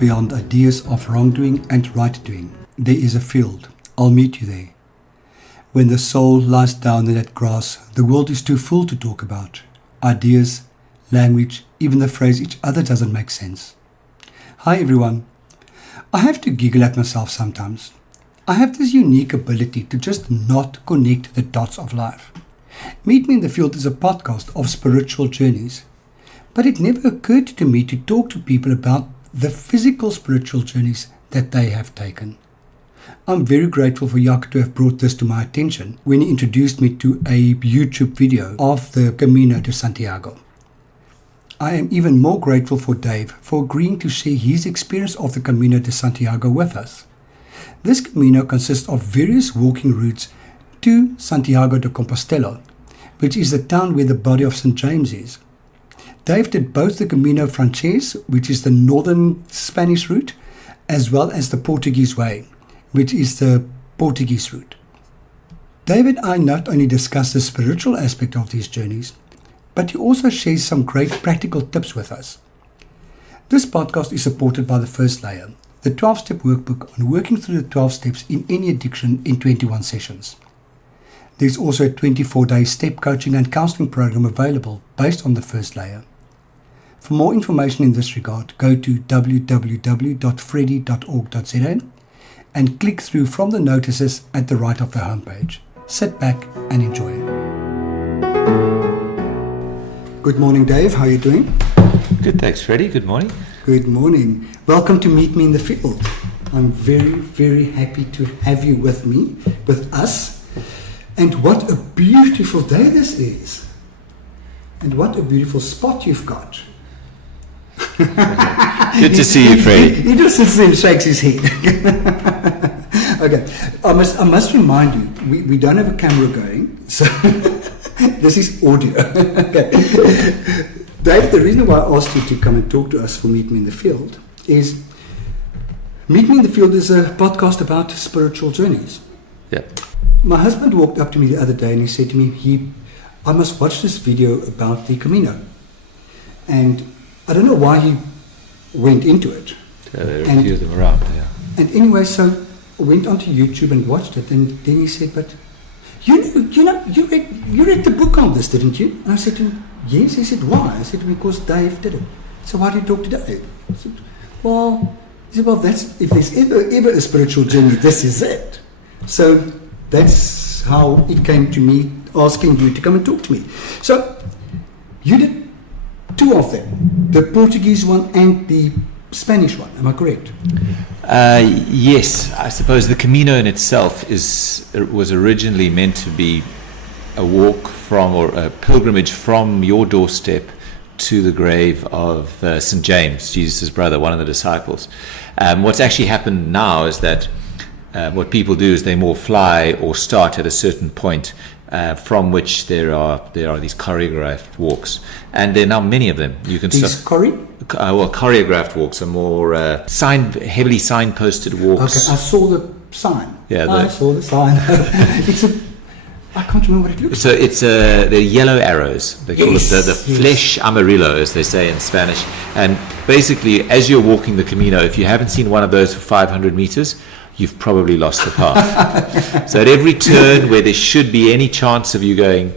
beyond ideas of wrongdoing and right doing. There is a field. I'll meet you there. When the soul lies down in that grass, the world is too full to talk about. Ideas, language, even the phrase each other doesn't make sense. Hi everyone. I have to giggle at myself sometimes. I have this unique ability to just not connect the dots of life. Meet Me in the Field is a podcast of spiritual journeys. But it never occurred to me to talk to people about the physical spiritual journeys that they have taken. I'm very grateful for Jaco to have brought this to my attention when he introduced me to a YouTube video of the Camino de Santiago. I am even more grateful for Dave for agreeing to share his experience of the Camino de Santiago with us. This Camino consists of various walking routes to Santiago de Compostela, which is the town where the body of St. James is. Dave did both the Camino Frances, which is the northern Spanish route, as well as the Portuguese way, which is the Portuguese route. Dave and I not only discuss the spiritual aspect of these journeys, but he also shares some great practical tips with us. This podcast is supported by the first layer, the 12-step workbook on working through the 12 steps in any addiction in 21 sessions. There's also a 24-day step coaching and counseling program available based on the first layer. For more information in this regard, go to www.freddy.org.za and click through from the notices at the right of the homepage. Sit back and enjoy. Good morning, Dave. How are you doing? Good, thanks, Freddie. Good morning. Good morning. Welcome to Meet Me in the Field. I'm very, very happy to have you with me, with us. And what a beautiful day this is. And what a beautiful spot you've got. Good to see you, Freddie. He just sits there and shakes his head. Okay, I must remind you, we don't have a camera going, so this is audio. Okay. Dave, the reason why I asked you to come and talk to us for Meet Me in the Field is Meet Me in the Field is a podcast about spiritual journeys. Yeah. My husband walked up to me the other day and he said to me, I must watch this video about the Camino. And I don't know why he went into it. There are a few of them around, yeah. And anyway, so I went onto YouTube and watched it, and then he said, but you read the book on this, didn't you? And I said to him, yes. He said, why? I said, because Dave did it. So why did you talk to Dave? I said, that's, if there's ever a spiritual journey, this is it. So that's how it came to me asking you to come and talk to me. So you did two of them, the Portuguese one and the Spanish one, am I correct? Yes, I suppose the Camino in itself was originally meant to be a walk from, or a pilgrimage from your doorstep to the grave of St. James, Jesus' brother, one of the disciples. What's actually happened now is that what people do is they more fly or start at a certain point from which there are these choreographed walks, and there are now many of them. You can choreographed walks are more heavily signposted walks. Okay, I saw the sign. Yeah, I saw the sign. I can't remember what it looks like. So it's they're yellow arrows. They call it the flesh amarillo, as they say in Spanish. And basically, as you're walking the Camino, if you haven't seen one of those for 500 meters, you've probably lost the path. So at every turn where there should be any chance of you going,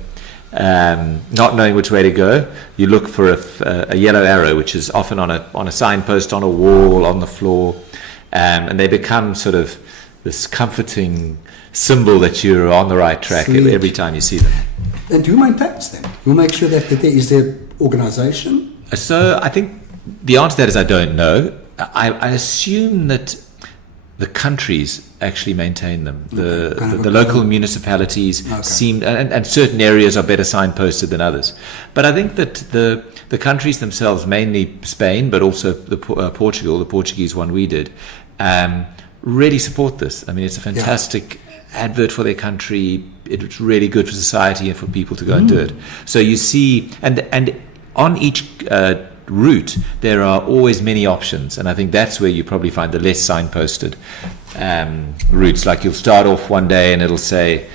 not knowing which way to go, you look for a yellow arrow, which is often on a signpost, on a wall, on the floor, and they become sort of this comforting symbol that you're on the right track every time you see them. And who maintains them? Who makes sure that there is their organization? So I think the answer to that is I don't know. I assume that the countries actually maintain them. The local municipalities seem, and certain areas are better signposted than others. But I think that the countries themselves, mainly Spain, but also Portugal, the Portuguese one we did, really support this. I mean, it's a fantastic advert for their country. It's really good for society and for people to go and do it. So you see, and on each route, there are always many options, and I think that's where you probably find the less signposted routes. Like you'll start off one day and it'll say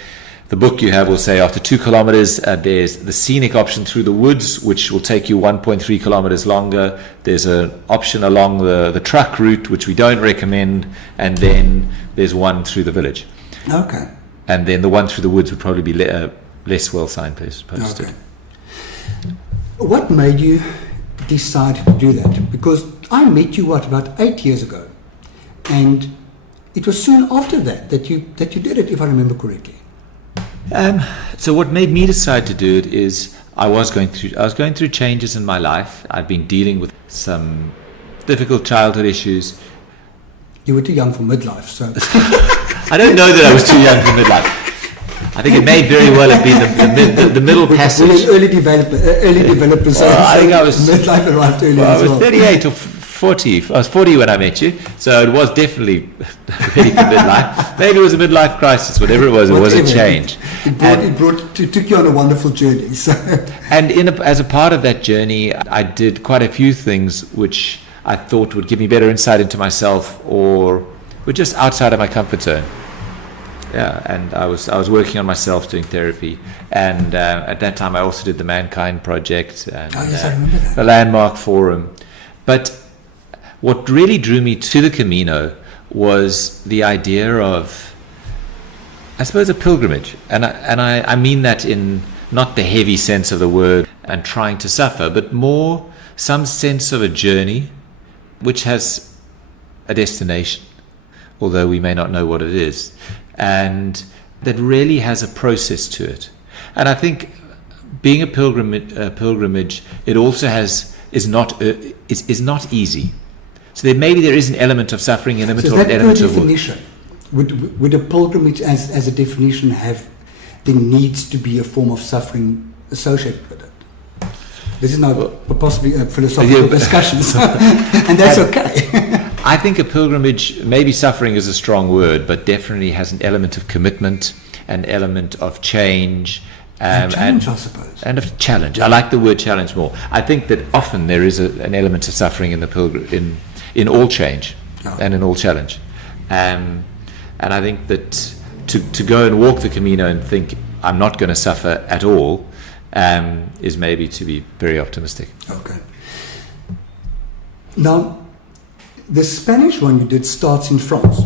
the book you have will say after 2 kilometers, there's the scenic option through the woods, which will take you 1.3 kilometers longer. There's an option along the truck route, which we don't recommend. And then there's one through the village. Okay. And then the one through the woods would probably be less well signposted. Okay. What made you decide to do that? Because I met you, about 8 years ago. And it was soon after that you did it, if I remember correctly. So what made me decide to do it is I was going through changes in my life. I'd been dealing with some difficult childhood issues. You were too young for midlife, so I don't know that I was too young for midlife. I think it may very well have been the middle passage. We're early developers. I think I was midlife arrived early I as was well. 38 or 40. I was 40 when I met you, so it was definitely ready for midlife. Maybe it was a midlife crisis, whatever it was a change. It took you on a wonderful journey. So. And as a part of that journey, I did quite a few things which I thought would give me better insight into myself, or were just outside of my comfort zone. Yeah, and I was working on myself, doing therapy, and at that time I also did the Mankind Project and I remember that. the Landmark Forum. But what really drew me to the Camino was the idea of, I suppose, a pilgrimage, and I mean that in not the heavy sense of the word and trying to suffer, but more some sense of a journey which has a destination, although we may not know what it is, and that really has a process to it. And I think being a pilgrimage, it also is not easy. So maybe there is an element of suffering, an element so of an element of definition. Would a pilgrimage, as a definition, have there needs to be a form of suffering associated with it? This is now possibly a philosophical discussion, and that's okay. I think a pilgrimage, maybe suffering is a strong word, but definitely has an element of commitment, an element of change. And challenge, I suppose. And of challenge. I like the word challenge more. I think that often there is an element of suffering in the in all change and in all challenge. And I think that to go and walk the Camino and think I'm not going to suffer at all is maybe to be very optimistic. Okay. Now, the Spanish one you did starts in France.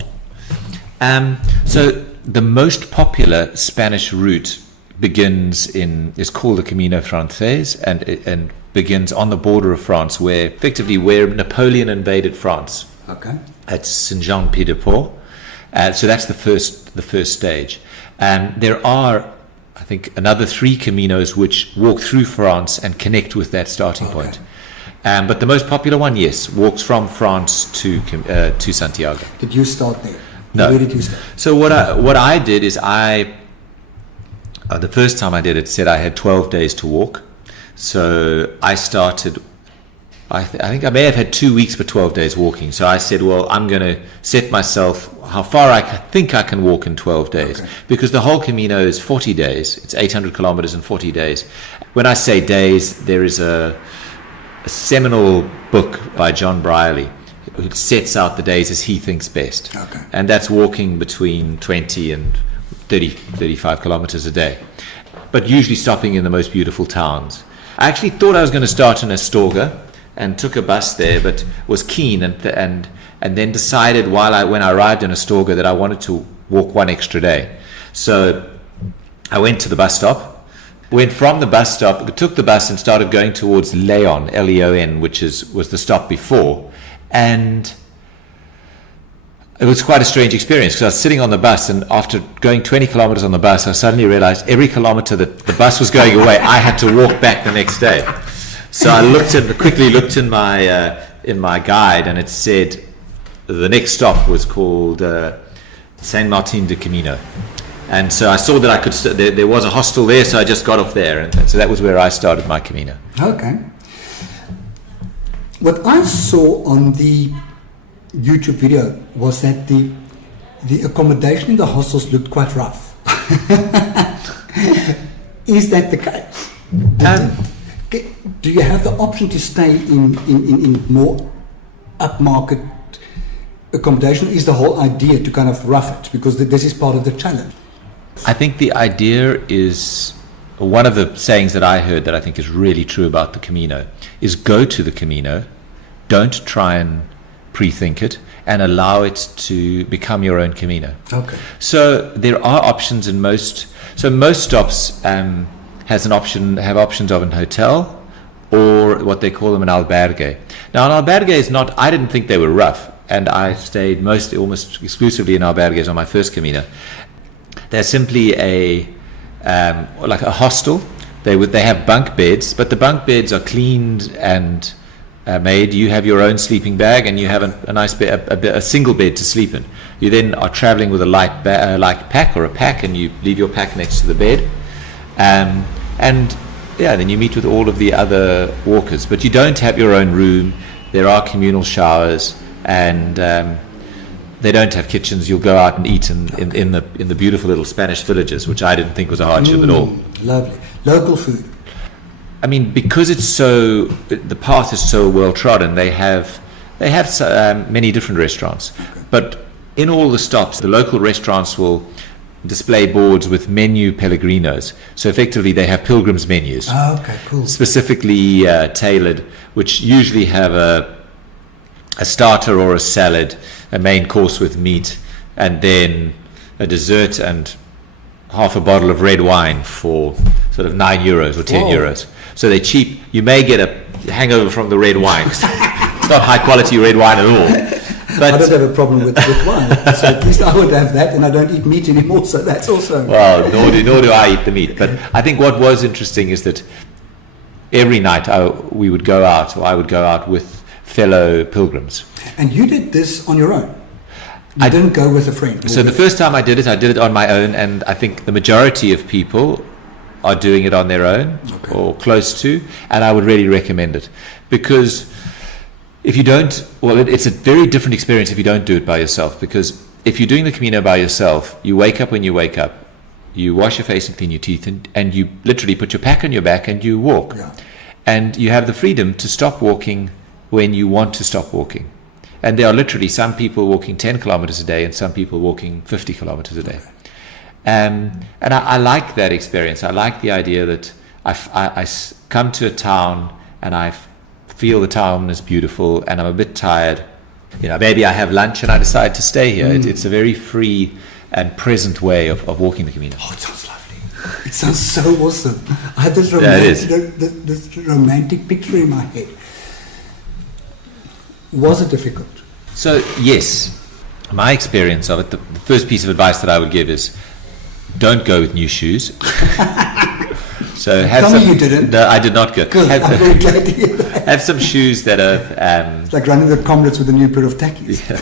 So the most popular Spanish route is called the Camino Frances, and begins on the border of France, where Napoleon invaded France. Okay. At Saint-Jean-Pied-de-Port. So that's the first stage. There are, I think, another 3 Caminos which walk through France and connect with that starting point. But the most popular one, yes, walks from France to Santiago. Did you start there? No. Where did you start? So what I did is the first time I did it said I had 12 days to walk. So I started, I think I may have had 2 weeks for 12 days walking. So I said, well, I'm going to set myself how far I think I can walk in 12 days. Okay. Because the whole Camino is 40 days. It's 800 kilometers in 40 days. When I say days, there is a seminal book by John Brierley who sets out the days as he thinks best. Okay. And that's walking between 20 and 35 kilometers a day, but usually stopping in the most beautiful towns. I actually thought I was going to start in Astorga and took a bus there, but was keen and then decided when I arrived in Astorga that I wanted to walk one extra day. So I went to the bus stop, went from the bus stop, took the bus and started going towards Leon, Leon, which was the stop before. And it was quite a strange experience because I was sitting on the bus, and after going 20 kilometers on the bus, I suddenly realized every kilometer that the bus was going away, I had to walk back the next day. So I quickly looked in my guide, and it said the next stop was called Saint Martin de Camino. And so I saw that there was a hostel there, so I just got off there, and so that was where I started my Camino. Okay. What I saw on the YouTube video was that the accommodation in the hostels looked quite rough. Is that the case? Do you have the option to stay in more upmarket accommodation? Is the whole idea to kind of rough it, because this is part of the challenge? I think the idea is, one of the sayings that I heard that I think is really true about the Camino is go to the Camino, don't try and pre-think it, and allow it to become your own Camino. Okay. So there are options in most stops have options of an hotel or what they call them an albergue. Now an albergue is not, I didn't think they were rough, and I stayed almost exclusively in albergues on my first Camino. They're simply like a hostel. They have bunk beds, but the bunk beds are cleaned and made. You have your own sleeping bag, and you have a nice bed, a single bed to sleep in. You then are traveling with a light pack or a pack, and you leave your pack next to the bed. Then you meet with all of the other walkers, but you don't have your own room. There are communal showers, and they don't have kitchens. You'll go out and eat in the beautiful little Spanish villages, which I didn't think was a hardship at all. Lovely. Local food. I mean, because the path is so well trodden, they have many different restaurants. Okay. But in all the stops, the local restaurants will display boards with menu pellegrinos. So effectively, they have pilgrims menus. Oh, okay, cool. Specifically tailored, which usually have a starter or a salad, a main course with meat, and then a dessert and half a bottle of red wine for sort of €9 or €10. So they're cheap. You may get a hangover from the red wine. It's not high quality red wine at all. But I don't have a problem with wine. So at least I would have that, and I don't eat meat anymore, so that's also... Well, nor do I eat the meat. But I think what was interesting is that every night I would go out with fellow pilgrims. And you did this on your own? I didn't go with a friend? So the first time I did it on my own, and I think the majority of people are doing it on their own, okay, or close to, and I would really recommend it. Because if you don't, it's a very different experience if you don't do it by yourself. Because if you're doing the Camino by yourself, you wake up when you wake up, you wash your face and clean your teeth, and you literally put your pack on your back and you walk. Yeah. And you have the freedom to stop walking when you want to stop walking. And there are literally some people walking 10 kilometers a day and some people walking 50 kilometers a day. And I like that experience. I like the idea that I come to a town and I feel the town is beautiful and I'm a bit tired. Maybe I have lunch and I decide to stay here. It's a very free and present way of walking the Camino. Oh, it sounds lovely. It sounds so awesome. I have this romantic picture in my head. Was it difficult? So, yes. My experience of it, the first piece of advice that I would give is don't go with new shoes. So Tell me you didn't. No, I did not go. Good. I'm very glad to hear that. Have some shoes that are... it's like running the Comrades with a new pair of tackies. Yeah.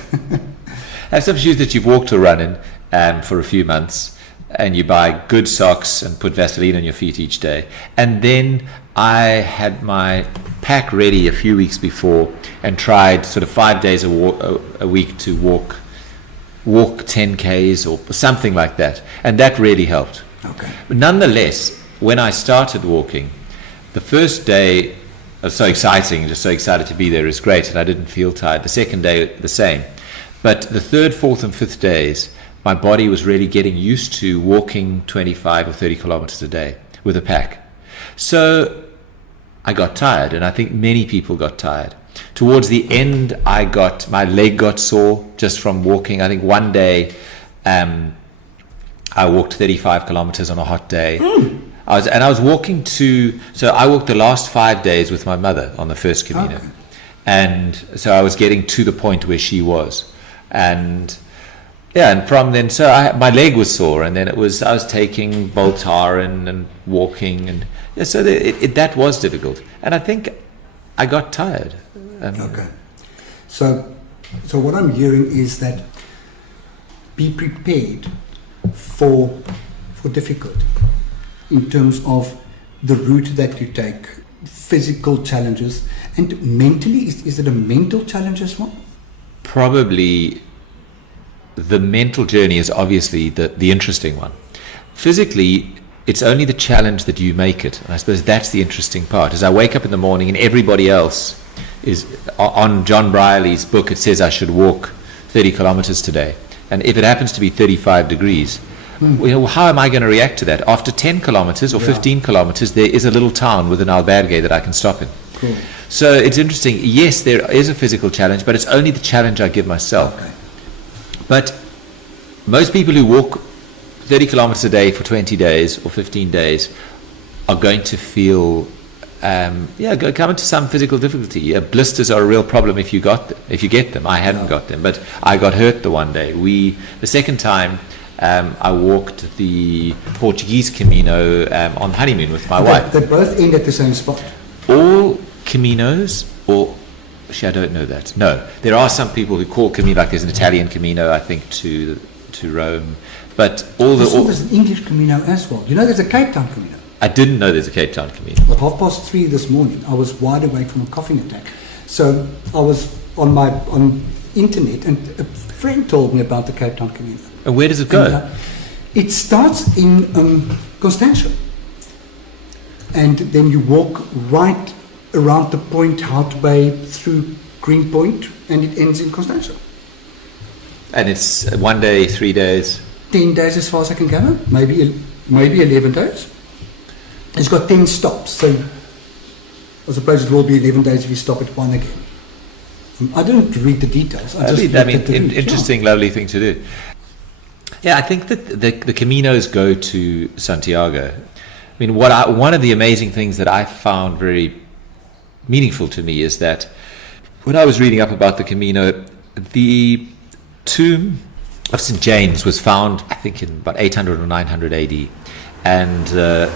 Have some shoes that you've walked or run in for a few months, and you buy good socks and put Vaseline on your feet each day. And then I had my pack ready a few weeks before and tried sort of 5 days a week to walk 10Ks or something like that. And that really helped. Okay. But nonetheless, when I started walking, the first day was so exciting, just so excited to be there, is great, and I didn't feel tired. The second day, the same. But the third, fourth, and fifth days, my body was really getting used to walking 25 or 30 kilometers a day with a pack. So I got tired, and I think many people got tired. Towards the end, my leg got sore just from walking. I think one day I walked 35 kilometers on a hot day. I was walking so I walked the last 5 days with my mother on the first Camino. Okay. And so I was getting to the point where she was. And from then, so my leg was sore, and then I was taking Voltaren and walking, and so that was difficult. And I think I got tired. Okay. So what I'm hearing is that be prepared for difficulty in terms of the route that you take, physical challenges, and mentally, is it a mental challenge as well? Probably the mental journey is obviously the interesting one. Physically, it's only the challenge that you make it. And I suppose that's the interesting part. As I wake up in the morning and everybody else is on John Brierley's book, it says I should walk 30 kilometers today. And if it happens to be 35 degrees, how am I going to react to that? After 10 kilometers or 15 kilometers, there is a little town with an albergue that I can stop in. Cool. So it's interesting. Yes, there is a physical challenge, but it's only the challenge I give myself. Okay. But most people who walk 30 kilometers a day for 20 days or 15 days are going to feel, come into some physical difficulty. Blisters are a real problem if you get them. I hadn't got them, but I got hurt the one day. The second time, I walked the Portuguese Camino on honeymoon with my wife. They both end at the same spot. All Caminos, actually I don't know that. No, there are some people who call Camino, like there's an Italian Camino, I think, to Rome. But there's an English Camino as well. You know, there's a Cape Town Camino. I didn't know there's a Cape Town Camino. At 3:30 this morning, I was wide awake from a coughing attack. So I was on internet, and a friend told me about the Cape Town Camino. And where does it go? And, it starts in Constantia. And then you walk right around the point, Hout Bay, through Greenpoint, and it ends in Constantia. And it's 1 day, 3 days? 10 days as far as I can gather, maybe 11 days. It's got 10 stops, so I suppose it will be 11 days if you stop at one again. I didn't read the details. Interesting, lovely thing to do. Yeah, I think that the Caminos go to Santiago. I mean, one of the amazing things that I found very meaningful to me is that when I was reading up about the Camino, the tomb of St. James was found, I think, in about 800 or 900 AD. And the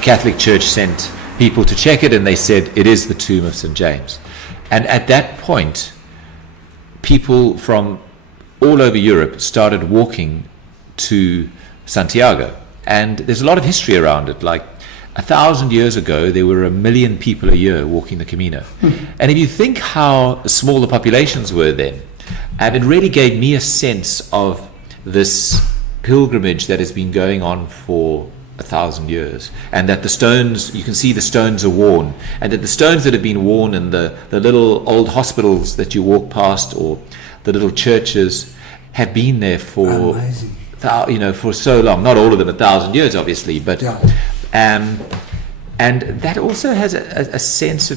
Catholic Church sent people to check it, and they said it is the tomb of St. James. And at that point, people from all over Europe started walking to Santiago. And there's a lot of history around it. Like 1,000 years ago, there were 1 million people a year walking the Camino. And if you think how small the populations were then, and it really gave me a sense of this pilgrimage that has been going on for 1,000 years, and that the stones, you can see the stones are worn, and that the stones that have been worn in the little old hospitals that you walk past, or the little churches, have been there for for so long. Not all of them 1,000 years, obviously, but and that also has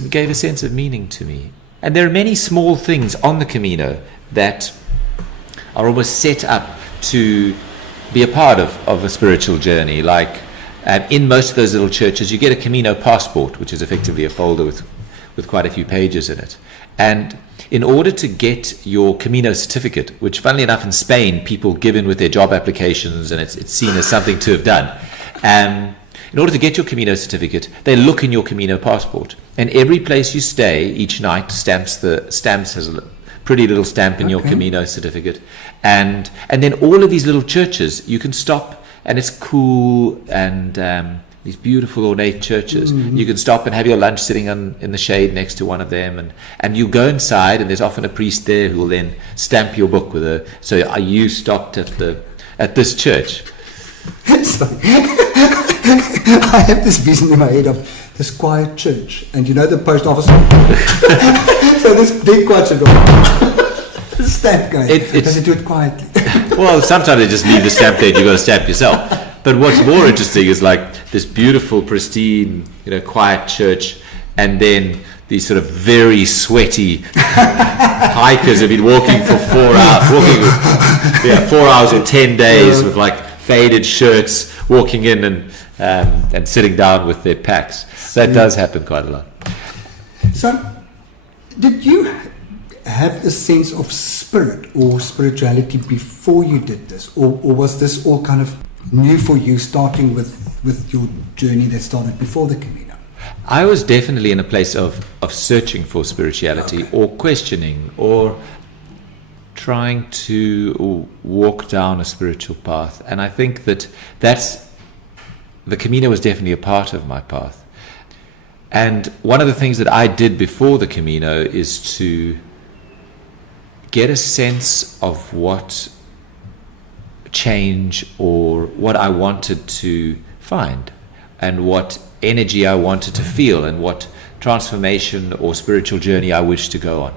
gave a sense of meaning to me. And there are many small things on the Camino that are almost set up to be a part of a spiritual journey. Like in most of those little churches, you get a Camino passport, which is effectively a folder with quite a few pages in it. And in order to get your Camino certificate, which funnily enough in Spain people give in with their job applications, and it's seen as something to have done, in order to get your Camino certificate, they look in your Camino passport. And every place you stay each night stamps has a pretty little stamp in your Camino certificate. And then all of these little churches, you can stop, and it's cool, and these beautiful ornate churches. Mm-hmm. You can stop and have your lunch sitting in the shade next to one of them, and you go inside, and there's often a priest there who will then stamp your book so are you stopped at this church? I have this vision in my head of this quiet church, and the post office. So this big quiet church, stamp guy. Does it do it quietly? Well, sometimes they just leave the stamp there, and you've got to stamp yourself. But what's more interesting is like this beautiful, pristine, quiet church, and then these sort of very sweaty hikers have been walking for 4 hours, 4 hours or 10 days with like faded shirts, walking in and sitting down with their packs. That does happen quite a lot. So, did you have a sense of spirit or spirituality before you did this, or was this all kind of new for you, starting with your journey that started before the Camino? I was definitely in a place of searching for spirituality, or questioning, or trying to walk down a spiritual path. And I think the Camino was definitely a part of my path. And one of the things that I did before the Camino is to get a sense of what change or what I wanted to find, and what energy I wanted to feel, and what transformation or spiritual journey I wished to go on.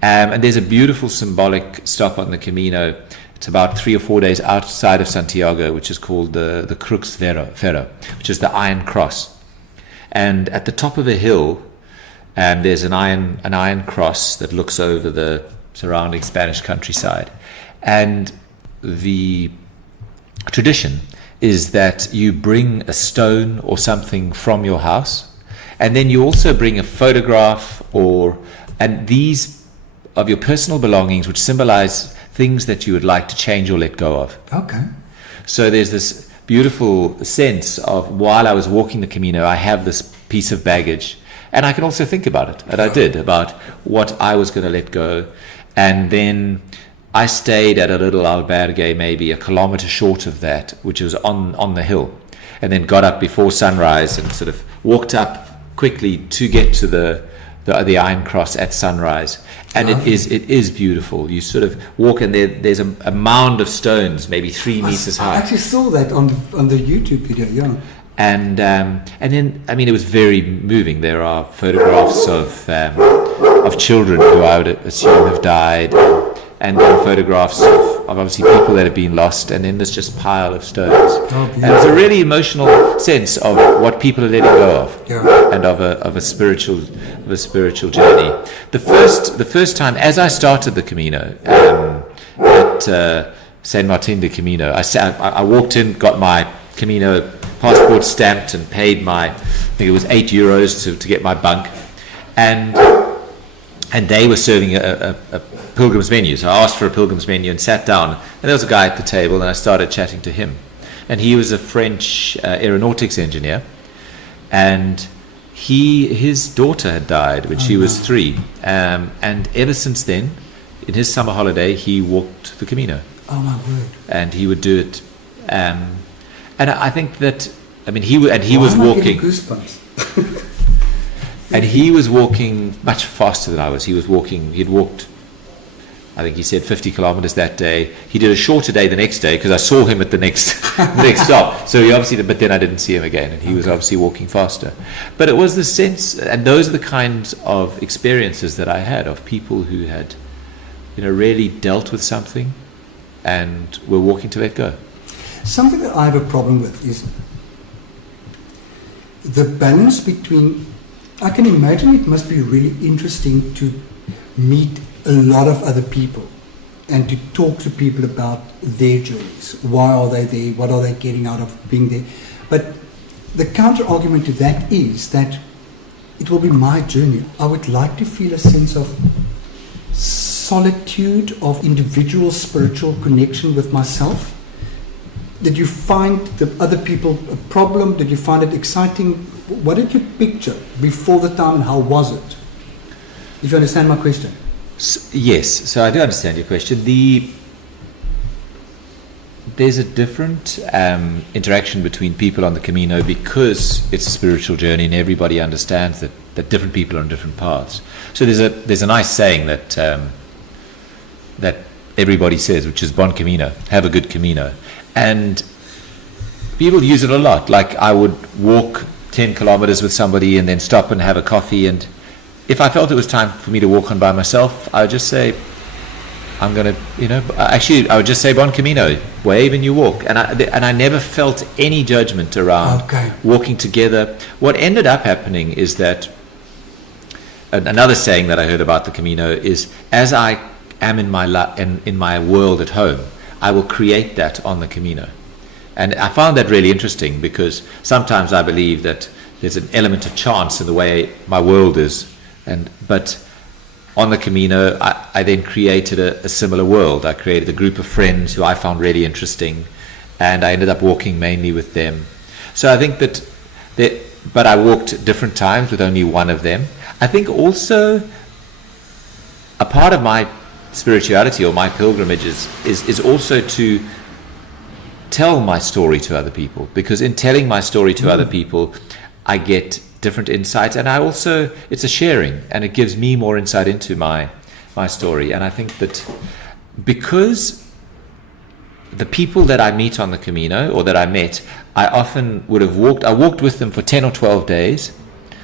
And there's a beautiful symbolic stop on the Camino It's about 3 or 4 days outside of Santiago, which is called the Crux Ferro, which is the Iron Cross. And at the top of a hill, there's an iron cross that looks over the surrounding Spanish countryside. And the tradition is that you bring a stone or something from your house, and then you also bring a photograph and these of your personal belongings, which symbolize things that you would like to change or let go of. Okay. So there's this beautiful sense of, while I was walking the Camino, I have this piece of baggage, and I can also think about it, and I did, about what I was going to let go. And then I stayed at a little albergue, maybe a kilometer short of that, which was on the hill, and then got up before sunrise and sort of walked up quickly to get to the Iron Cross at sunrise. And it is beautiful. You sort of walk, and there's a mound of stones, maybe 3 meters high. I actually saw that on the YouTube video, yeah. And then, I mean, it was very moving. There are photographs of children who I would assume have died, and then photographs of obviously people that have been lost, and then there's just pile of stones. And it's a really emotional sense of what people are letting go of, and of a spiritual journey. The first time, as I started the Camino at San Martin de Camino, I walked in, got my Camino passport stamped, and paid I think it was €8 to get my bunk, and they were serving a pilgrim's menu. So I asked for a pilgrim's menu and sat down, and there was a guy at the table, and I started chatting to him, and he was a French aeronautics engineer, and his daughter had died when she was 3, and ever since then, in his summer holiday, he walked the Camino. Oh my word! And he would do it. And I think that, I mean, he was walking. Goosebumps. And he was walking much faster than I was. He'd walked, I think he said 50 kilometers that day. He did a shorter day the next day, because I saw him at the next stop. So he obviously, but then I didn't see him again, and he was obviously walking faster. But it was the sense, and those are the kinds of experiences that I had of people who had, really dealt with something and were walking to let go. Something that I have a problem with is the balance between, I can imagine it must be really interesting to meet a lot of other people and to talk to people about their journeys. Why are they there? What are they getting out of being there? But the counter argument to that is that it will be my journey. I would like to feel a sense of solitude, of individual spiritual connection with myself. Did you find the other people a problem? Did you find it exciting? What did you picture before the time, and how was it? If you understand my question. Yes, so I do understand your question. There's a different interaction between people on the Camino, because it's a spiritual journey, and everybody understands that different people are on different paths. So there's a nice saying that everybody says, which is Bon Camino, have a good Camino. And people use it a lot. Like, I would walk 10 kilometers with somebody and then stop and have a coffee, and if I felt it was time for me to walk on by myself, I would just say, I'm going to, actually, I would just say Bon Camino, wave and you walk. And I never felt any judgment around walking together. What ended up happening is that, another saying that I heard about the Camino is, as I am in my world at home, I will create that on the Camino. And I found that really interesting, because sometimes I believe that there's an element of chance in the way my world is, but on the Camino, I then created a similar world. I created a group of friends who I found really interesting, and I ended up walking mainly with them. So I think but I walked at different times with only one of them. I think also a part of my spirituality or my pilgrimages is also to tell my story to other people, because in telling my story to other people, I get different insights, and it's a sharing, and it gives me more insight into my story. And I think that because the people that I meet on the Camino, or that I met, I often would have walked with them for 10 or 12 days,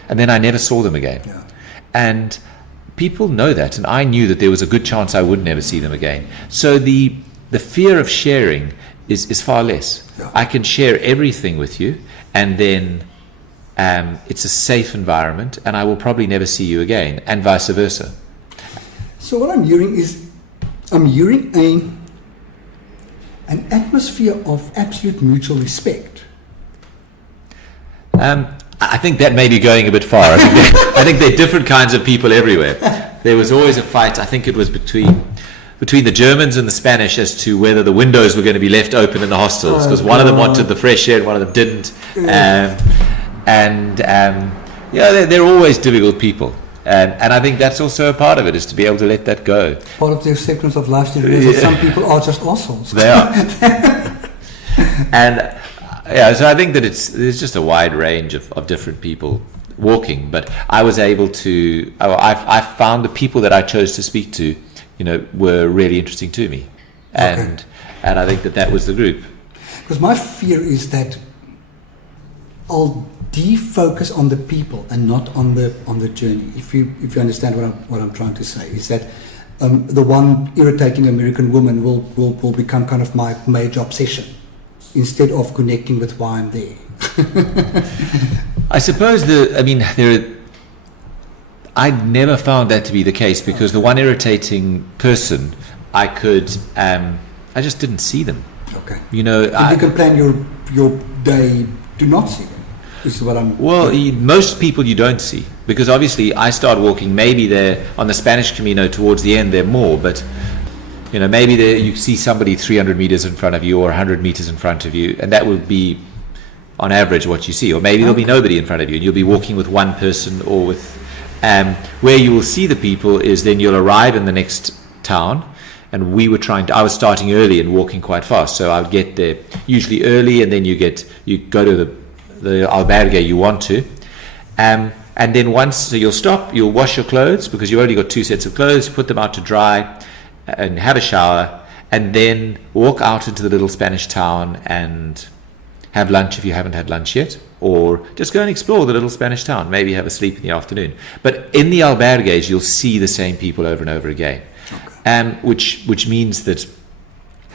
and then I never saw them again. Yeah. And people know that, and I knew that there was a good chance I would never see them again. So the the fear of sharing is far less. Yeah. I can share everything with you, and then it's a safe environment, and I will probably never see you again, and vice versa. So what I'm hearing is, an atmosphere of absolute mutual respect. I think that may be going a bit far. I think there are different kinds of people everywhere. There was always a fight. I think it was between the Germans and the Spanish as to whether the windows were going to be left open in the hostels, because one of them wanted the fresh air and one of them didn't. They're always difficult people. And I think that's also a part of it, is to be able to let that go. Part of the acceptance of life is that some people are just assholes. They are. So I think that there's just a wide range of different people walking. But I was able to, I found the people that I chose to speak to, were really interesting to me. And I think that was the group. Because my fear is that I'll defocus on the people and not on the journey. If you understand what I'm trying to say, is that the one irritating American woman will become kind of my major obsession, instead of connecting with why I'm there. I suppose I never found that to be the case, because the one irritating person, I just didn't see them. Okay. You can plan your day to not see them. This is what I'm... Well, most people you don't see, because obviously I start walking, maybe they're on the Spanish Camino towards the end, they're more, but maybe you see somebody 300 meters in front of you or 100 meters in front of you, and that will be on average what you see. Or maybe there'll be nobody in front of you and you'll be walking with one person, or with where you will see the people is then you'll arrive in the next town. And I was starting early and walking quite fast, so I would get there usually early, and then you go to the albergue you want to, and then so you'll stop, you'll wash your clothes, because you've only got 2 sets of clothes, put them out to dry, and have a shower, and then walk out into the little Spanish town and have lunch if you haven't had lunch yet, or just go and explore the little Spanish town, maybe have a sleep in the afternoon. But in the albergues you'll see the same people over and over again. Which means that,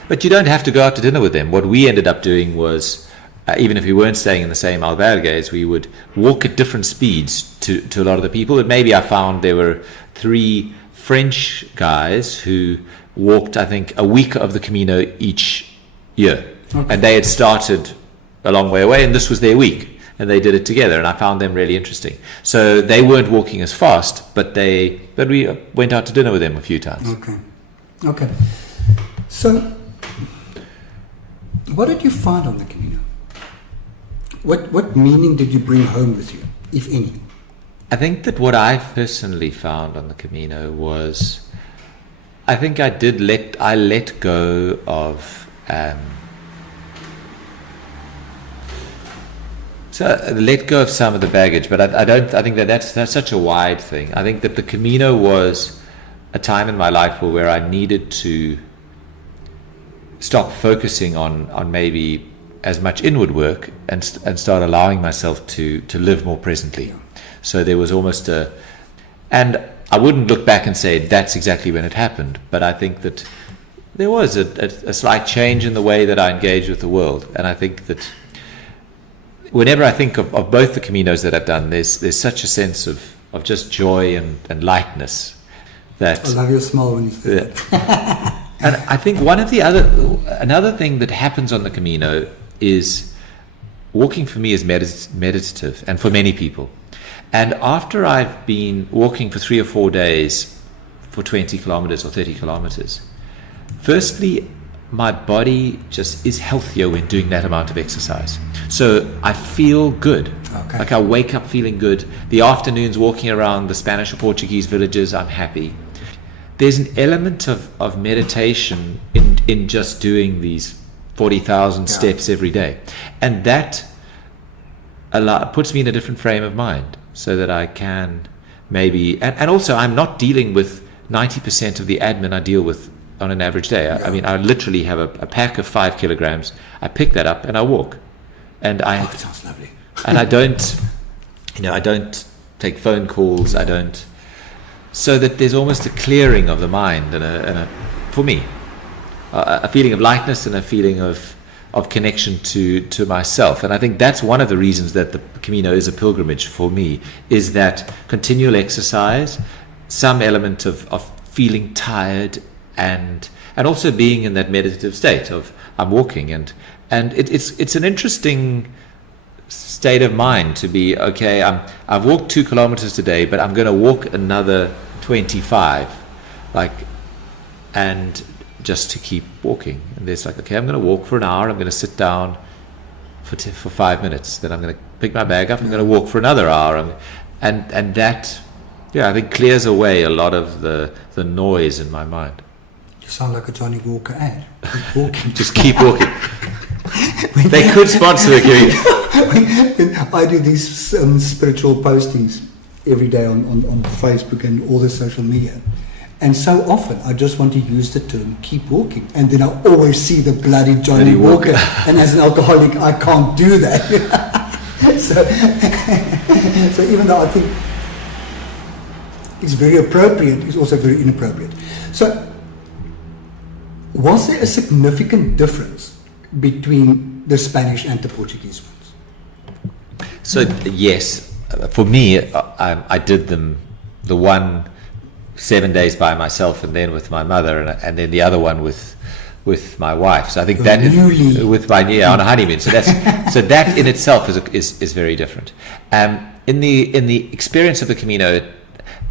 but you don't have to go out to dinner with them. What we ended up doing was, even if we weren't staying in the same albergues, we would walk at different speeds to a lot of the people. And maybe I found there were 3 French guys who walked, I think, a week of the Camino each year. Okay. And they had started a long way away, and this was their week, and they did it together, and I found them really interesting. So they weren't walking as fast, but we went out to dinner with them a few times. Okay. So, what did you find on the Camino? What meaning did you bring home with you, if any? I think that what I personally found on the Camino was, I think I let go of. So let go of some of the baggage, but I think that's such a wide thing. I think that the Camino was a time in my life where I needed to stop focusing on maybe as much inward work and start allowing myself to live more presently. So there was almost and I wouldn't look back and say that's exactly when it happened, but I think that there was a slight change in the way that I engage with the world. And I think that whenever I think of both the Caminos that I've done, there's such a sense of just joy and lightness that... I love your smile when you say that. And I think another thing that happens on the Camino is walking for me is meditative, and for many people. And after I've been walking for 3 or 4 days for 20 kilometers or 30 kilometers, firstly, my body just is healthier when doing that amount of exercise. So I feel good. Okay. Like I wake up feeling good. The afternoons walking around the Spanish or Portuguese villages, I'm happy. There's an element of meditation in just doing these 40,000 steps every day. And that puts me in a different frame of mind, so that I can maybe... And also I'm not dealing with 90% of the admin I deal with on an average day. I mean, I literally have a pack of 5 kilograms. I pick that up and I walk. And that sounds lovely. And I don't take phone calls. I don't... So that there's almost a clearing of the mind and for me, a feeling of lightness and a feeling of connection to myself. And I think that's one of the reasons that the Camino is a pilgrimage for me, is that continual exercise, some element of feeling tired, and also being in that meditative state of I'm walking, and it's an interesting state of mind to be, okay, I've walked 2 kilometers today, but I'm going to walk another 25, and just to keep walking. And there's okay, I'm going to walk for an hour, I'm going to sit down for 5 minutes, then I'm going to pick my bag up, I'm going to walk for another hour, and that, I think clears away a lot of the noise in my mind. You sound like a Johnny Walker ad. Keep walking. Just keep walking. They could sponsor the Camino. I do these spiritual postings every day on Facebook and all the social media. And so often I just want to use the term keep walking. And then I always see the bloody Johnny Walker. And as an alcoholic, I can't do that. So even though I think it's very appropriate, it's also very inappropriate. So was there a significant difference between the Spanish and the Portuguese ones? So yes, for me, I did them, the one 7 days by myself, and then with my mother, and then the other one with my wife. So I think that is with my on a honeymoon. So that in itself is very different. In the experience of the Camino,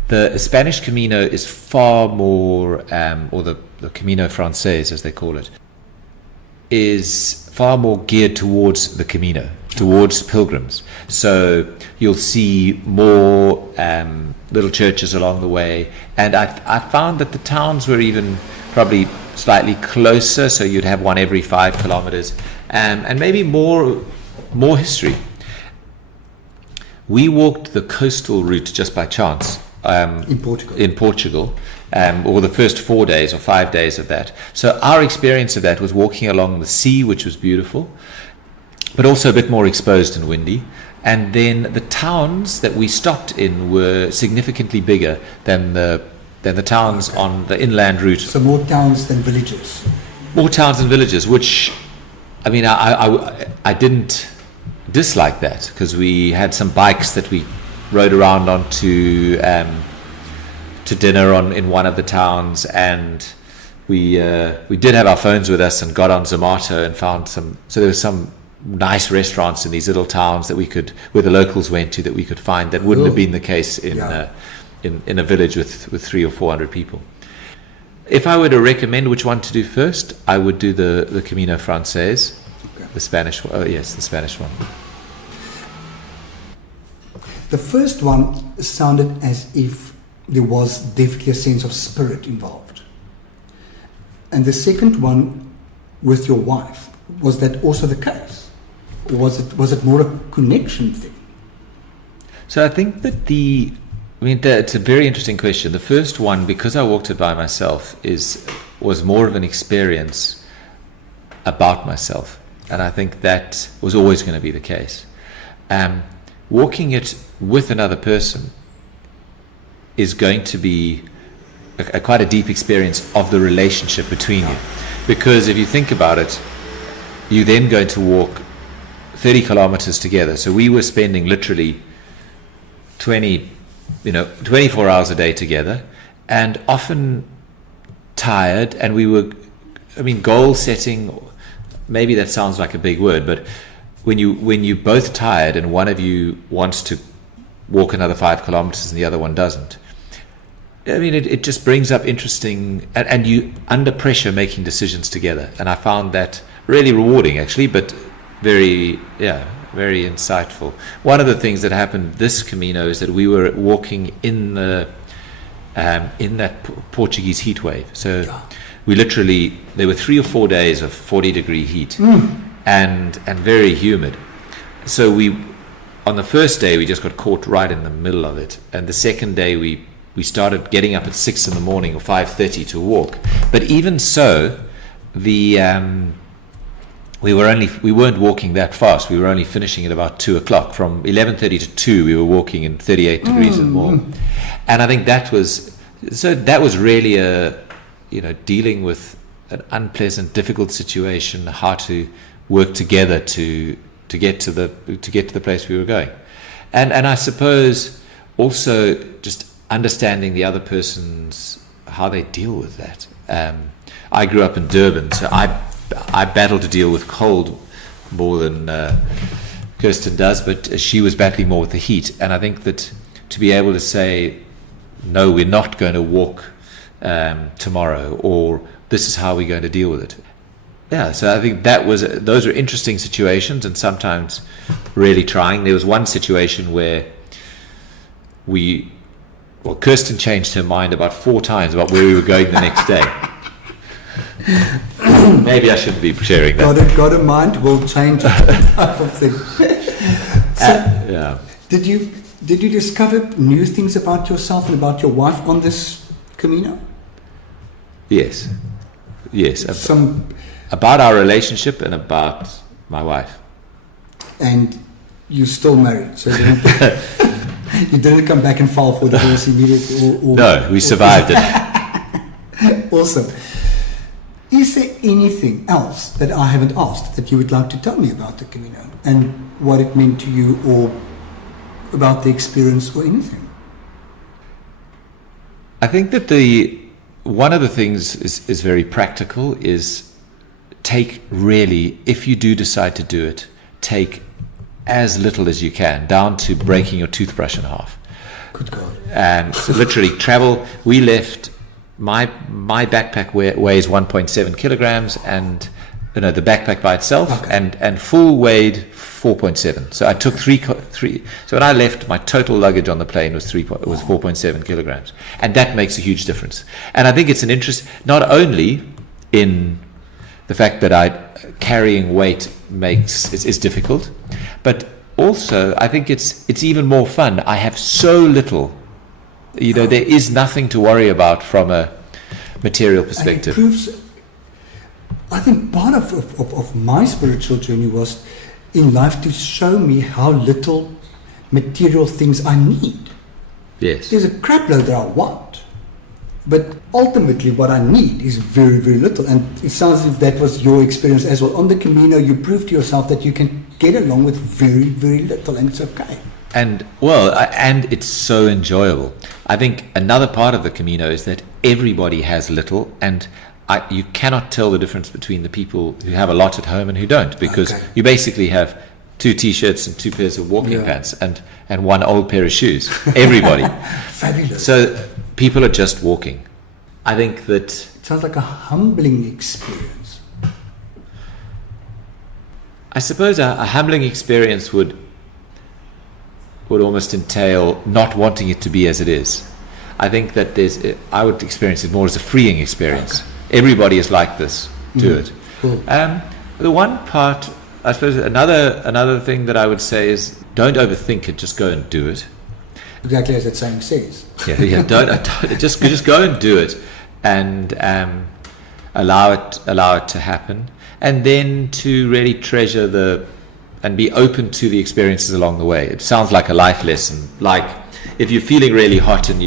the Spanish Camino is far more, or the Camino Francés as they call it, is far more geared towards the Camino, towards pilgrims. So you'll see more little churches along the way, and I found that the towns were even probably slightly closer, so you'd have one every 5 kilometers, and maybe more history. We walked the coastal route just by chance in Portugal, or the first 4 days or 5 days of that. So our experience of that was walking along the sea, which was beautiful, but also a bit more exposed and windy. And then the towns that we stopped in were significantly bigger than the towns on the inland route. So more towns than villages. More towns and villages, which, I mean, I didn't dislike that, because we had some bikes that we rode around on to dinner in one of the towns, and we did have our phones with us and got on Zomato and found some. So there was some nice restaurants in these little towns where the locals went to, that we could find, that wouldn't have been the case in a village with 300 or 400 people. If I were to recommend which one to do first, I would do the Camino Francés, the Spanish one. Oh yes, the Spanish one. The first one sounded as if there was definitely a sense of spirit involved. And the second one with your wife, was that also the case? Or was it more a connection thing? So I think that it's a very interesting question. The first one, because I walked it by myself, was more of an experience about myself. And I think that was always going to be the case. Walking it with another person is going to be quite a deep experience of the relationship between you. Because if you think about it, you're then going to walk 30 kilometers together. So we were spending literally 24 hours a day together, and often tired, and we were, goal setting, maybe that sounds like a big word, but when you're both tired and one of you wants to walk another 5 kilometers and the other one doesn't, it just brings up interesting, and you under pressure making decisions together. And I found that really rewarding, actually, but very insightful. One of the things that happened this Camino is that we were walking in that Portuguese heat wave. So we literally, there were 3 or 4 days of 40-degree heat and very humid. So on the first day we just got caught right in the middle of it, and the second day we started getting up at 6 in the morning or 5:30 to walk. But even so, we weren't walking that fast. We were only finishing at about 2 o'clock. From 11:30 to 2, we were walking in 38 degrees and more. And I think that was really dealing with an unpleasant, difficult situation, how to work together to get to the place we were going, and I suppose also just understanding the other person's how they deal with that. I grew up in Durban, so I battle to deal with cold more than Kirsten does, but she was battling more with the heat. And I think that to be able to say, no, we're not going to walk tomorrow, or this is how we're going to deal with it. Yeah, so I think those were interesting situations, and sometimes really trying. There was one situation where Kirsten changed her mind about 4 times about where we were going the next day. Maybe I shouldn't be sharing that. Got a mind will change type of thing. So, yeah. Did you discover new things about yourself and about your wife on this Camino? Yes. About our relationship and about my wife. And you're still married, so you didn't come back and file for divorce immediately? No, we survived it. Awesome. Is there anything else that I haven't asked that you would like to tell me about the Camino and what it meant to you, or about the experience, or anything? I think that one of the things is very practical, is if you do decide to do it, take as little as you can, down to breaking your toothbrush in half. Good God. So literally travel. We left, my backpack weighs 1.7 kilograms, and the backpack by itself, okay. and full weighed 4.7. So I took three. So when I left, my total luggage on the plane was 4.7 kilograms, and that makes a huge difference. And I think it's an interest not only in the fact that carrying weight is difficult, but also I think it's even more fun. I have so little. There is nothing to worry about from a material perspective. And it proves, I think part of my spiritual journey was in life to show me how little material things I need. Yes. There's a crap load that I want, but ultimately what I need is very, very little. And it sounds as if that was your experience as well. On the Camino, you proved to yourself that you can get along with very, very little, and it's okay. And it's so enjoyable. I think another part of the Camino is that everybody has little, and you cannot tell the difference between the people who have a lot at home and who don't, because you basically have 2 t-shirts and 2 pairs of walking pants and 1 old pair of shoes. Everybody. Fabulous. So people are just walking. I think that... It sounds like a humbling experience. I suppose a humbling experience would almost entail not wanting it to be as it is. I think that I would experience it more as a freeing experience. Okay. Everybody is like this. Do it. Cool. The one part, I suppose, another thing that I would say is don't overthink it. Just go and do it. Exactly as that saying says. Yeah. Don't just go and do it, and allow it to happen, and then to really treasure and be open to the experiences along the way. It sounds like a life lesson. Like if you're feeling really hot and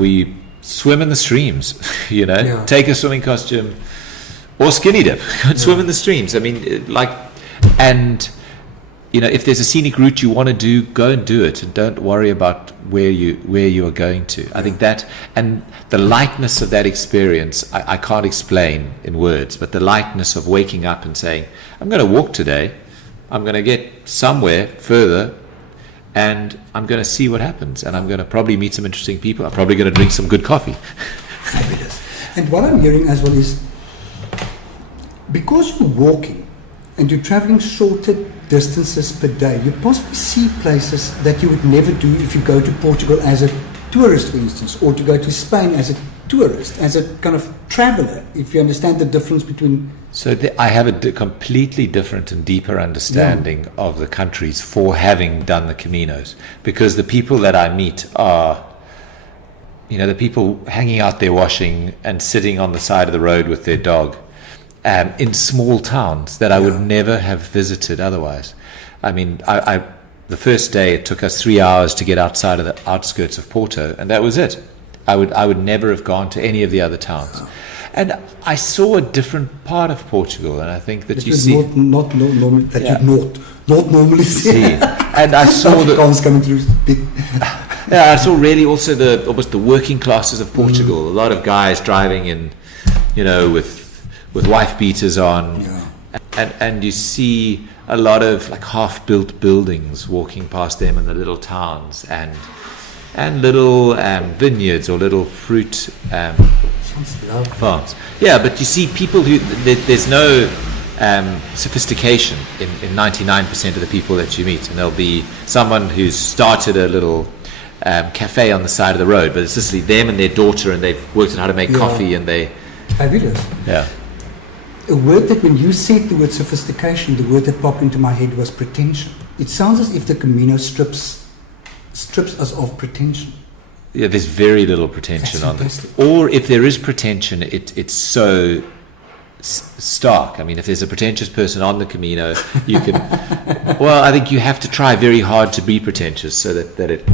we swim in the streams, take a swimming costume or skinny dip, and swim in the streams. I mean, if there's a scenic route you want to do, go and do it, and don't worry about where you are going to. I think that, and the lightness of that experience, I can't explain in words, but the lightness of waking up and saying, I'm going to walk today, I'm going to get somewhere further, and I'm going to see what happens, and I'm going to probably meet some interesting people. I'm probably going to drink some good coffee. Fabulous. And what I'm hearing as well is, because you're walking and you're traveling shorter distances per day, you possibly see places that you would never do if you go to Portugal as a tourist, for instance, or to go to Spain as a tourist, as a kind of traveler, if you understand the difference between... So I have a completely different and deeper understanding of the countries for having done the Caminos, because the people that I meet are, the people hanging out there washing and sitting on the side of the road with their dog, in small towns that I would never have visited otherwise. I mean, the first day it took us 3 hours to get outside of the outskirts of Porto, and that was it. I would never have gone to any of the other towns. And I saw a different part of Portugal, and I think that you see... Not normally see. And I saw the... coming through big... Yeah, I saw really also almost the working classes of Portugal. A lot of guys driving in, with wife beaters on. Yeah. And you see a lot of like half-built buildings walking past them in the little towns, and little vineyards or little fruit farms. Yeah, but you see people there's no sophistication in 99% of the people that you meet, and there'll be someone who's started a little cafe on the side of the road, but it's just them and their daughter, and they've worked out how to make coffee, and they... Fabulous. Yeah. A word that when you said the word sophistication, the word that popped into my head was pretension. It sounds as if the Camino strips us of pretension. Yeah, there's very little pretension on this. Or if there is pretension, it's so stark. I mean, if there's a pretentious person on the Camino, you can... Well, I think you have to try very hard to be pretentious so that it...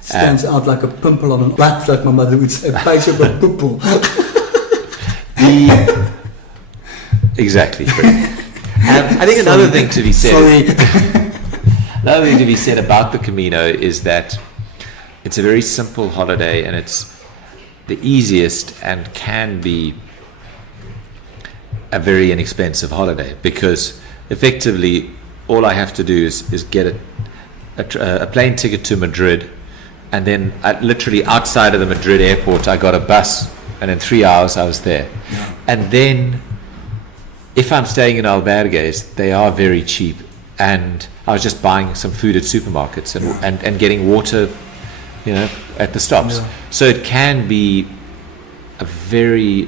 stands out like a pimple on an butt, like my mother would say, place of a pimple. Exactly. I think another thing to be said... Another thing to be said about the Camino is that it's a very simple holiday, and it's the easiest and can be a very inexpensive holiday, because effectively all I have to do is get a plane ticket to Madrid, and then literally outside of the Madrid airport I got a bus, and in 3 hours I was there. Yeah. And then if I'm staying in albergues, they are very cheap, and I was just buying some food at supermarkets and getting water, at the stops. Yeah. So it can be a very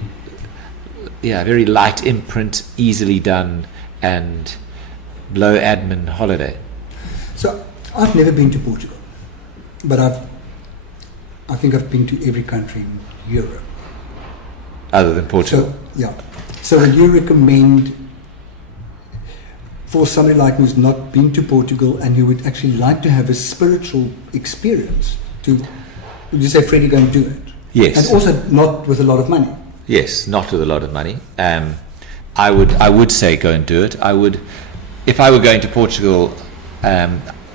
light imprint, easily done, and low admin holiday. So I've never been to Portugal, but I think I've been to every country in Europe. Other than Portugal? So would you recommend, for somebody like me who's not been to Portugal and who would actually like to have a spiritual experience, would you say, Freddie, go and do it? Yes. And also not with a lot of money? Yes, not with a lot of money. I would say go and do it. If I were going to Portugal,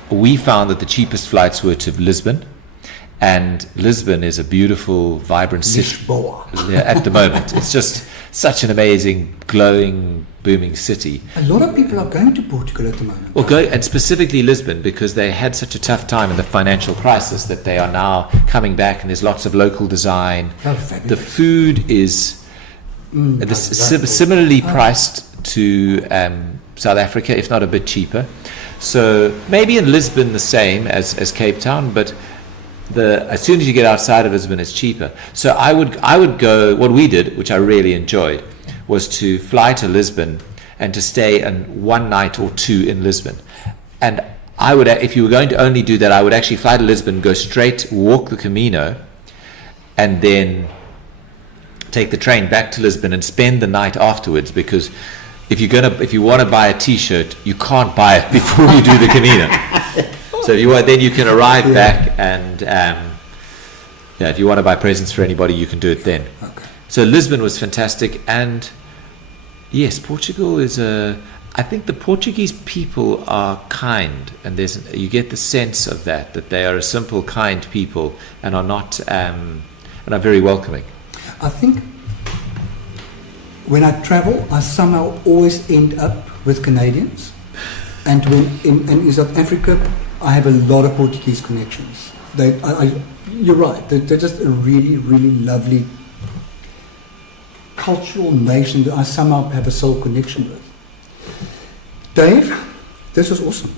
we found that the cheapest flights were to Lisbon, and Lisbon is a beautiful, vibrant city. At the moment, it's just such an amazing, glowing, booming city. A lot of people are going to Portugal at the moment. Well, and specifically Lisbon, because they had such a tough time in the financial crisis that they are now coming back, and there's lots of local design. The food is similarly priced to South Africa, if not a bit cheaper. So maybe in Lisbon the same as Cape Town, but as soon as you get outside of Lisbon, it's cheaper. So I would go. What we did, which I really enjoyed, was to fly to Lisbon and to stay one night or two in Lisbon. And I would, if you were going to only do that, I would actually fly to Lisbon, go straight, walk the Camino, and then take the train back to Lisbon and spend the night afterwards. Because if you want to buy a T-shirt, you can't buy it before you do the Camino. So if you want, then you can arrive back, and if you want to buy presents for anybody, you can do it then. Okay. So Lisbon was fantastic, and yes, Portugal is I think the Portuguese people are kind, and you get the sense of that they are a simple, kind people, and are not and are very welcoming. I think when I travel, I somehow always end up with Canadians, and when in South Africa, I have a lot of Portuguese connections. You're right. They're just a really, really lovely cultural nation that I somehow have a soul connection with. Dave, this was awesome.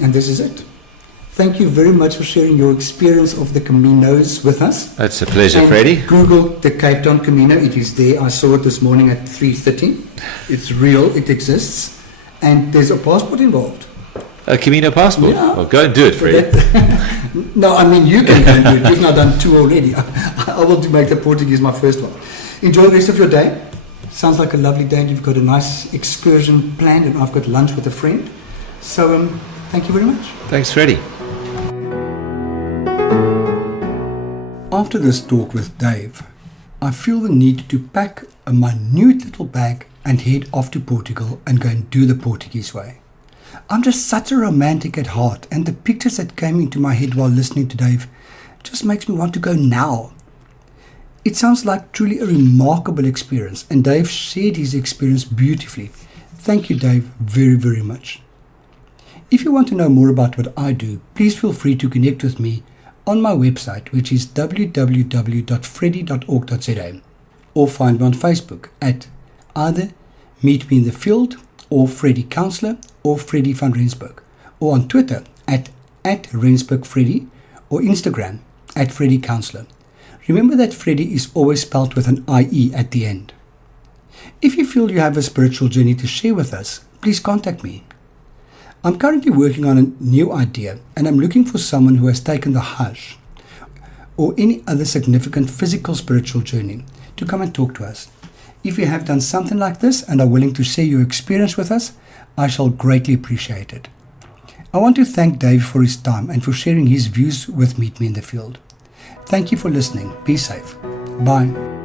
And this is it. Thank you very much for sharing your experience of the Caminos with us. It's a pleasure, Freddie. Google the Cape Town Camino. It is there. I saw it this morning at 3:30. It's real. It exists. And there's a passport involved. A Camino passport? Yeah. Well, go and do it, Freddie. No, I mean, you can go and do it. You've not done two already. I will make the Portuguese my first one. Enjoy the rest of your day. Sounds like a lovely day. You've got a nice excursion planned, and I've got lunch with a friend. So, thank you very much. Thanks, Freddie. After this talk with Dave, I feel the need to pack a minute little bag and head off to Portugal and go and do the Portuguese way. I'm just such a romantic at heart, and the pictures that came into my head while listening to Dave just makes me want to go now. It sounds like truly a remarkable experience, and Dave shared his experience beautifully. Thank you, Dave, very, very much. If you want to know more about what I do, please feel free to connect with me on my website, which is www.freddy.org.za, or find me on Facebook at either Meet Me in the Field, or Freddy Counselor, or Freddy van Rensburg, or on Twitter at RensburgFreddy, or Instagram at Freddy Counselor. Remember that Freddy is always spelled with an IE at the end. If you feel you have a spiritual journey to share with us, please contact me. I'm currently working on a new idea, and I'm looking for someone who has taken the Hajj or any other significant physical spiritual journey to come and talk to us. If you have done something like this and are willing to share your experience with us, I shall greatly appreciate it. I want to thank Dave for his time and for sharing his views with Meet Me in the Field. Thank you for listening. Be safe. Bye.